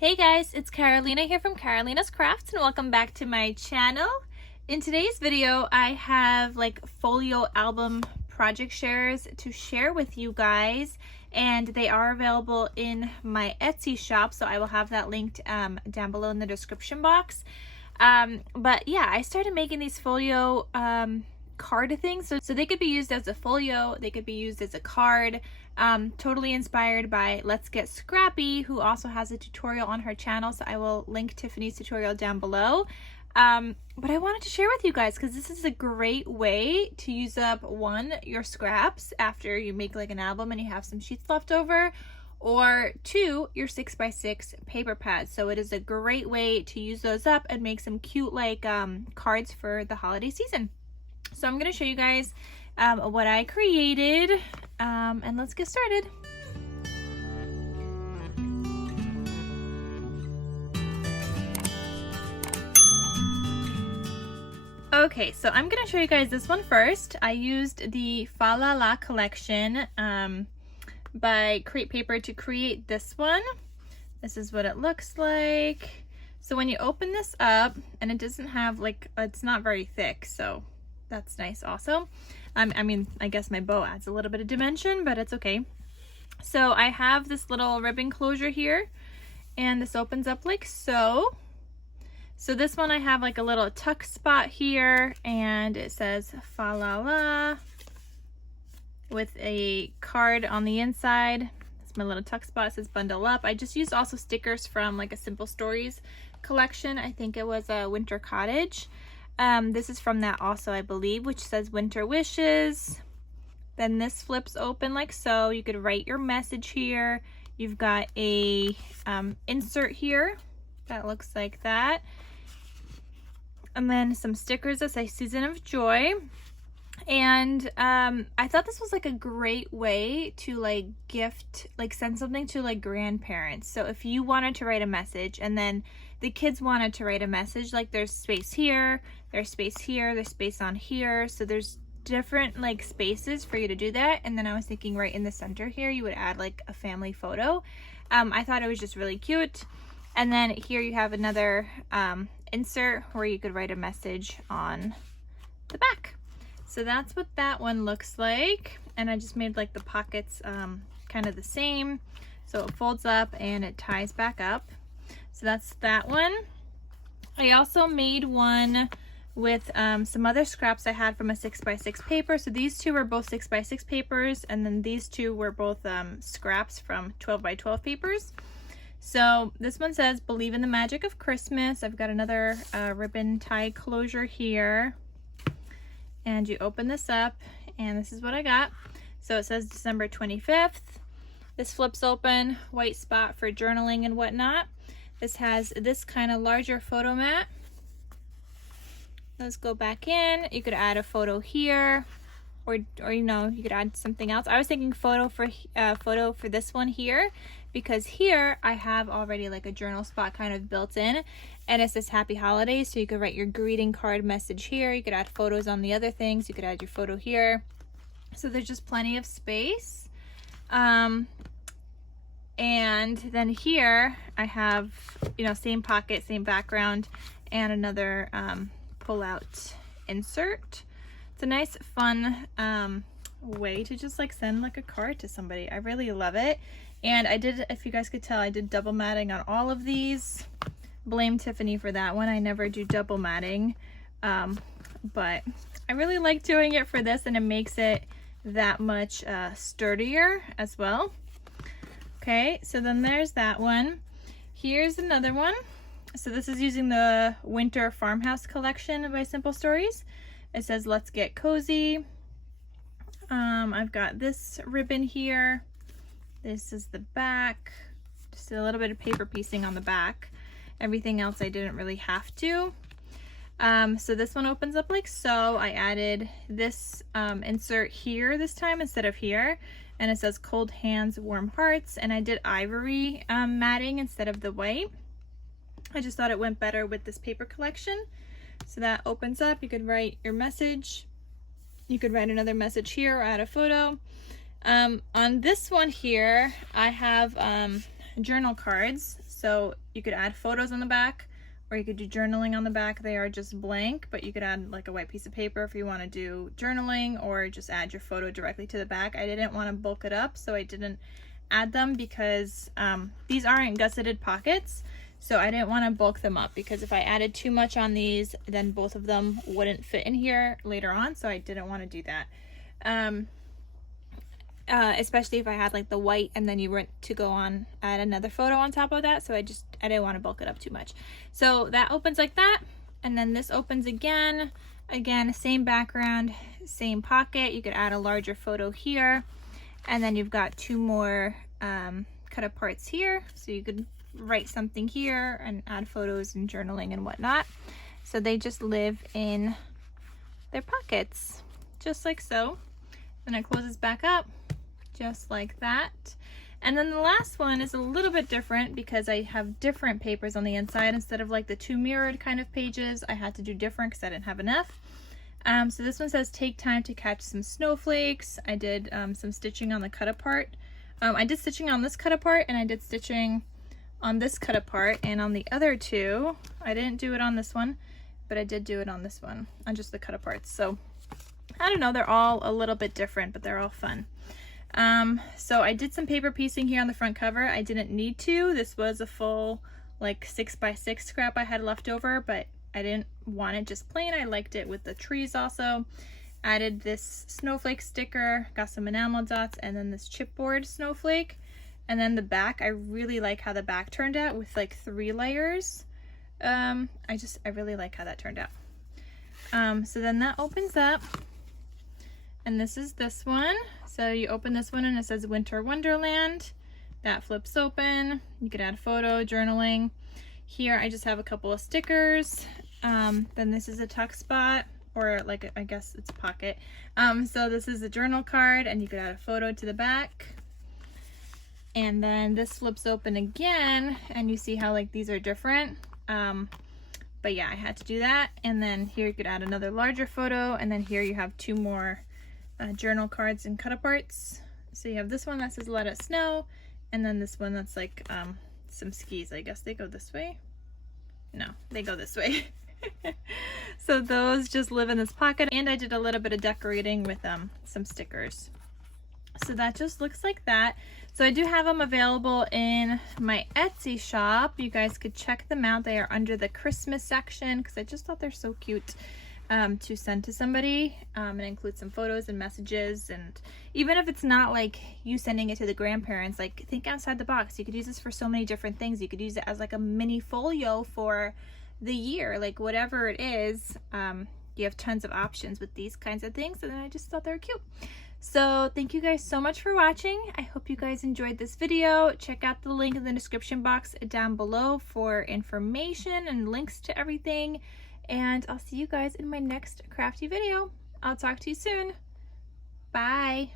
Hey guys, it's Carolina here from KarolinasKrafts and welcome back to my channel. In today's video, I have like folio album project shares to share with you guys, and they are available in my Etsy shop, so I will have that linked down below in the description box. But yeah, I started making these folio card things, so they could be used as a folio, they could be used as a card. Totally inspired by Let's Get Scrappy, who also has a tutorial on her channel, so I will link Tiffany's tutorial down below. But I wanted to share with you guys because this is a great way to use up your scraps after you make like an album and you have some sheets left over, or two, your 6x6 paper pads. So it is a great way to use those up and make some cute like cards for the holiday season. So I'm going to show you guys what I created, and let's get started. Okay, so I'm going to show you guys this one first. I used the Fa La La collection by Create Paper to create this one. This is what it looks like. So when you open this up, and it doesn't have like, it's not very thick, so that's nice also. I mean, I guess my bow adds a little bit of dimension, but it's okay. So I have this little ribbon closure here, and this opens up like so. So this one I have like a little tuck spot here, and it says Fa La La with a card on the inside. It's my little tuck spot. It says Bundle Up. I just used also stickers from like a Simple Stories collection. I think it was a Winter Cottage. This is from that also, I believe, which says Winter Wishes. Then this flips open like so. You could write your message here. You've got a insert here that looks like that. And then some stickers that say Season of Joy. And I thought this was like a great way to like gift, like send something to like grandparents. So if you wanted to write a message and then the kids wanted to write a message, like there's space here, there's space here, there's space on here. So there's different like spaces for you to do that. And then I was thinking right in the center here, you would add like a family photo. I thought it was just really cute. And then here you have another insert where you could write a message on the back. So that's what that one looks like. And I just made like the pockets kind of the same. So it folds up and it ties back up. So that's that one. I also made one with some other scraps I had from a 6x6 paper. So these two were both 6x6 papers, and then these two were both scraps from 12x12 papers. So this one says Believe in the Magic of Christmas. I've got another ribbon tie closure here. And you open this up, and this is what I got. So it says December 25th. This flips open, white spot for journaling and whatnot. This has this kind of larger photo mat. Let's go back in. You could add a photo here, or you know, you could add something else. I was thinking photo for this one here, because here I have already like a journal spot kind of built in, and it says Happy Holidays. So you could write your greeting card message here. You could add photos on the other things. You could add your photo here. So there's just plenty of space. And then here I have, you know, same pocket, same background, and another pull-out insert. It's a nice, fun way to just like send like a card to somebody. I really love it. And I did, if you guys could tell, I did double matting on all of these. Blame Tiffany for that one. I never do double matting, but I really like doing it for this, and it makes it that much sturdier as well. Okay, so then there's that one. Here's another one. So this is using the Winter Farmhouse collection by Simple Stories. It says Let's Get Cozy. I've got this ribbon here. This is the back. Just a little bit of paper piecing on the back. Everything else I didn't really have to. So this one opens up like so. I added this insert here this time instead of here. And it says Cold Hands, Warm Hearts. And I did ivory matting instead of the white. I just thought it went better with this paper collection. So that opens up. You could write your message. You could write another message here or add a photo. On this one here, I have journal cards. So you could add photos on the back, or you could do journaling on the back. They are just blank, but you could add like a white piece of paper if you want to do journaling, or just add your photo directly to the back. I didn't want to bulk it up, so I didn't add them because these aren't gusseted pockets, so I didn't want to bulk them up, because if I added too much on these, then both of them wouldn't fit in here later on, so I didn't want to do that. Especially if I had like the white and then you went to go on add another photo on top of that, so I didn't want to bulk it up too much. So that opens like that, and then this opens again, same background, same pocket. You could add a larger photo here, and then you've got two more cut up parts here, so you could write something here and add photos and journaling and whatnot. So they just live in their pockets just like so. Then it closes back up just like that. And then the last one is a little bit different because I have different papers on the inside. Instead of like the two mirrored kind of pages, I had to do different because I didn't have enough. So this one says take time to catch some snowflakes. I did some stitching on the cut apart. I did stitching on this cut apart, and I did stitching on this cut apart, and on the other two I didn't do it on this one, but I did do it on this one, on just the cut aparts. So I don't know, they're all a little bit different, but they're all fun. So I did some paper piecing here on the front cover. I didn't need to. This was a full like 6x6 scrap I had left over, but I didn't want it just plain. I liked it with the trees also. Added this snowflake sticker, got some enamel dots, and then this chipboard snowflake. And then the back, I really like how the back turned out with like 3 layers. I really like how that turned out. So then that opens up, and this is this one. So you open this one and it says Winter Wonderland. That flips open. You could add photo, journaling. Here I just have a couple of stickers. Then this is a tuck spot, or like I guess it's a pocket. So this is a journal card, and you could add a photo to the back. And then this flips open again, and you see how like these are different. But yeah, I had to do that. And then here you could add another larger photo, and then here you have 2 more journal cards and cut aparts. So you have this one that says let it snow, and then this one that's like some skis. I guess they go this way. No, they go this way. So those just live in this pocket, and I did a little bit of decorating with some stickers. So that just looks like that. So I do have them available in my Etsy shop. You guys could check them out. They are under the Christmas section because I just thought they're so cute to send to somebody, and include some photos and messages. And even if it's not like you sending it to the grandparents, like think outside the box. You could use this for so many different things. You could use it as like a mini folio for the year, like whatever it is. You have tons of options with these kinds of things, and I just thought they were cute. So thank you guys so much for watching. I hope you guys enjoyed this video. Check out the link in the description box down below for information and links to everything. And I'll see you guys in my next crafty video. I'll talk to you soon. Bye.